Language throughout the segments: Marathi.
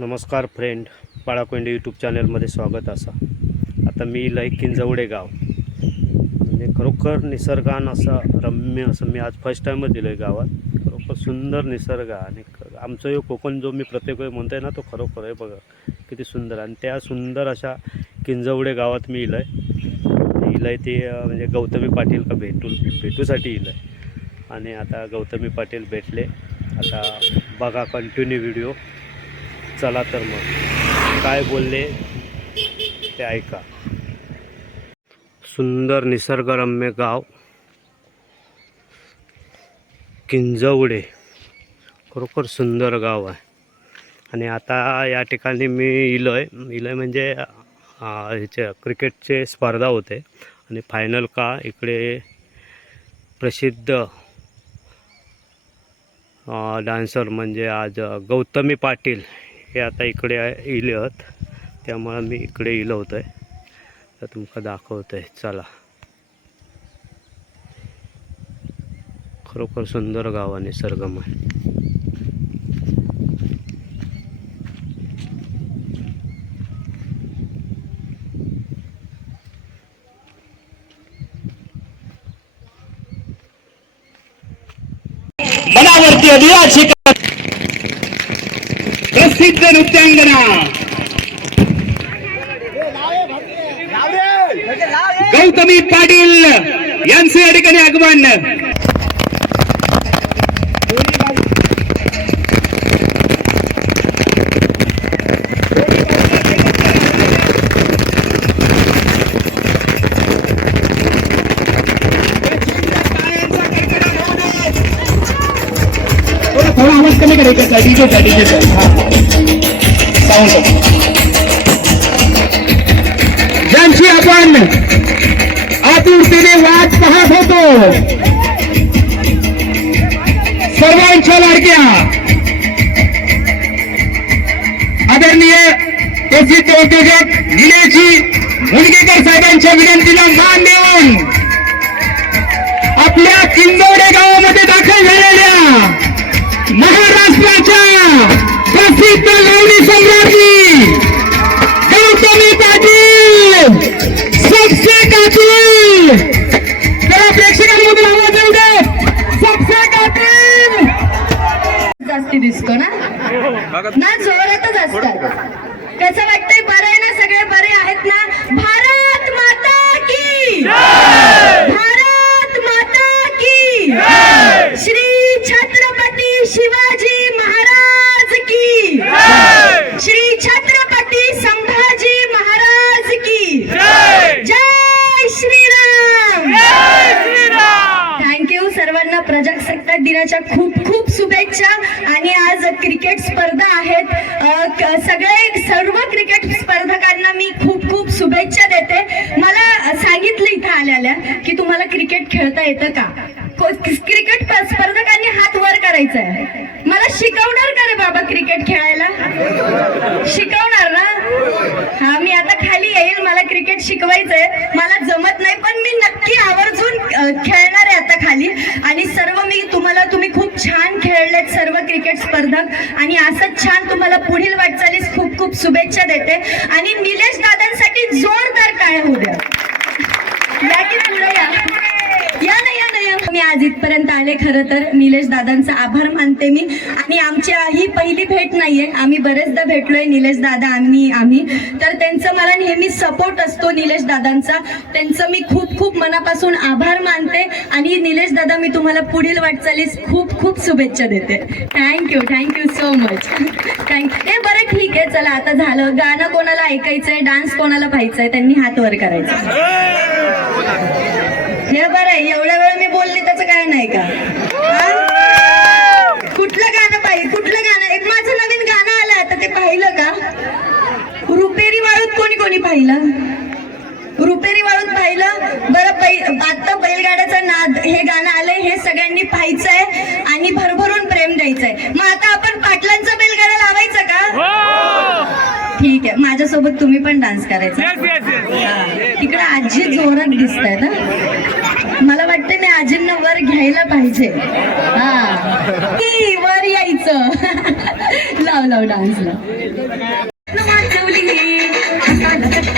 नमस्कार फ्रेंड बाळाकोंडे यूट्यूब चॅनलमध्ये स्वागत असा. आता मी लय किंजवडे गाव म्हणजे खरोखर निसर्गान असं रम्य असं मी आज फर्स्ट टाईमच दिलं आहे गावात. खरोखर सुंदर निसर्ग आणि आमचं जो कोकण जो मी प्रत्येक वेळी म्हणतो आहे ना तो खरोखर आहे बघा. किती सुंदर. आणि त्या सुंदर अशा किंजवडे गावात मी इलं आहे इलं आहे ते म्हणजे गौतमी पाटील का भेटू भेटूसाठी इलं आहे आणि आता गौतमी पाटील भेटले. आता बघा कंटिन्यू व्हिडिओ चला तर मग. काय बोलले ते ऐका. सुंदर निसर्गरम्य गाव. किंजवडे. खरोखर सुंदर गाव आहे. आणि आता या ठिकाणी मी इलो आहे इलो आहे म्हणजे ह्याच्या ह्याचे क्रिकेटचे स्पर्धा होते. आणि फायनल का इकडे प्रसिद्ध डान्सर म्हणजे आज गौतमी पाटील हे आता इकडे इले आहेत. त्यामुळं मी इकडे इलं होतं आहे तर तुमका दाखवतं आहे चला. खरोखर सुंदर गाव आहे निसर्गमय मनावरती अभिलाषी प्रसिद्ध नृत्यांगना. गौतमी पाटील यांचे या ठिकाणी आगमन. थोडा थोडा आवाज कमी करायचा डीजेचा डीजेचा साऊंड ज्यांची आपण आतुरतेने वाट पाहत होतो सर्वांच्या लाडक्या आदरणीय प्रसिद्ध उद्योजक निलेशजी मुलगेकर साहेबांच्या विनंतीला मान देऊन तुमच्या खूप खूप शुभेच्छा. आणि आज क्रिकेट स्पर्धा आहेत. सगळे सर्व क्रिकेट स्पर्धकांना मी खूप खूप शुभेच्छा देते. मला सांगितलं इथं आलेल्या की तुम्हाला क्रिकेट खेळता येतं का? क्रिकेट स्पर्धकांनी हात वर करायचा आहे मला शिकवणार का रे बाबा क्रिकेट खेळायला? शिकवणार ना? हा मी आता खाली येईल. मला क्रिकेट शिकवायचंय. मला जमत नाही पण मी नक्की आवर्जून खेळणार आहे आता खाली. सर्व मी तुम्हाला तुम्ही खूप छान खेळलेत सर्व क्रिकेट स्पर्धक. आणि असंच छान तुम्हाला पुढील वाटचालीस खूप खूप शुभेच्छा देते. आणि निलेश दादांसाठी जो काय होऊ द्या या की पुढे या या ना या ना या मी आज इथपर्यंत आले खरं तर. निलेश दादांचा आभार मानते मी. आणि आमच्या ही पहिली भेट नाहीये. आम्ही बरेचदा भेटलोय निलेश दादा आणि आम्ही. तर त्यांचं मला नेहमी सपोर्ट असतो निलेश दादांचा. त्यांचं मी खूप खूप मनापासून आभार मानते. आणि निलेश दादा मी तुम्हाला पुढील वाटचालीस खूप खूप शुभेच्छा देते. Thank you thank you so much thank you हे बरं ठीक आहे. चला आता झालं. गाणं कोणाला ऐकायचंय डान्स कोणाला पाहायचंय त्यांनी हात वर करायचा. हे बरं आहे एवढ्या वेळ मी बोलली त्याचं काय नाही का? हा? कुठलं गाणं पाहिजे कुठलं गाणं? एक माझं नवीन गाणं आलं आता ते पाहिलं का? रुपेरी वाळूत कोणी कोणी पाहिलं? रुपेरी वाळूत पाहिलं? बरं पै आता बैलगाड्याचा नाद हे गाणं आलंय हे सगळ्यांनी पाहायचंय आणि भरभरून प्रेम द्यायचंय. मग आता आपण पाटलांचा बैलगाडा लावायचा का? ठीक आहे माझ्यासोबत तुम्ही पण डान्स करायचा. हा. तिकडे आजी जोरात दिसत आहेत मला वाटतं मी आजींना वर घ्यायला पाहिजे. हा. वर यायचं. लाव लाव डान्स लाव.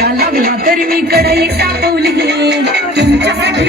वाजवली मी कडई तापवली. तुमच्यासाठी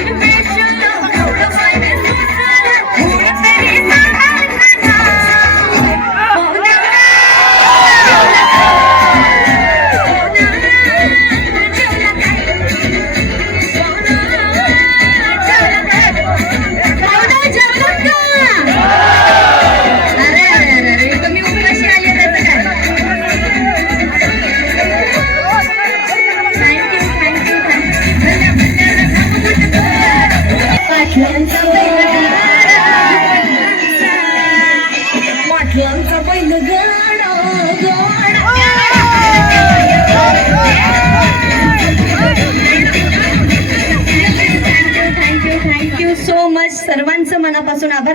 थँक्यू थँक्यू सो मच सर्वांचं मनापासून आभार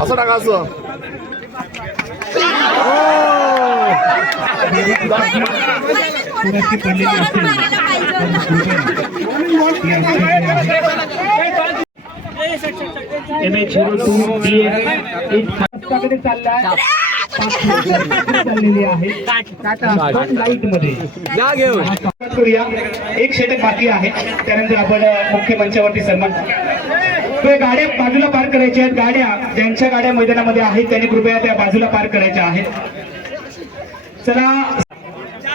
असं टाका असं M H zero two B eight कडे चाललाय चाललेली आहे लाइटमध्ये स्वागत करूया. एक षटक बाकी आहे त्यानंतर आपण मुख्य मंचावरती सन्मान गाड्या बाजूला पार करायच्या आहेत. गाड्या ज्यांच्या गाड्या मैदानामध्ये आहेत त्यांनी कृपया त्या बाजूला पार करायच्या आहेत. चला.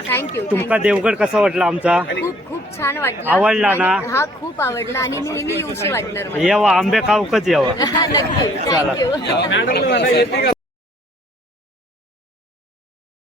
थँक्यू तुमका देवगड कसा वाटला आमचा? खूप खूप छान वाटलं. आवडला ना? हा खूप आवडला आणि नेहमी येऊशी वाटणार यावा आंबे खाऊकच यावा. चला.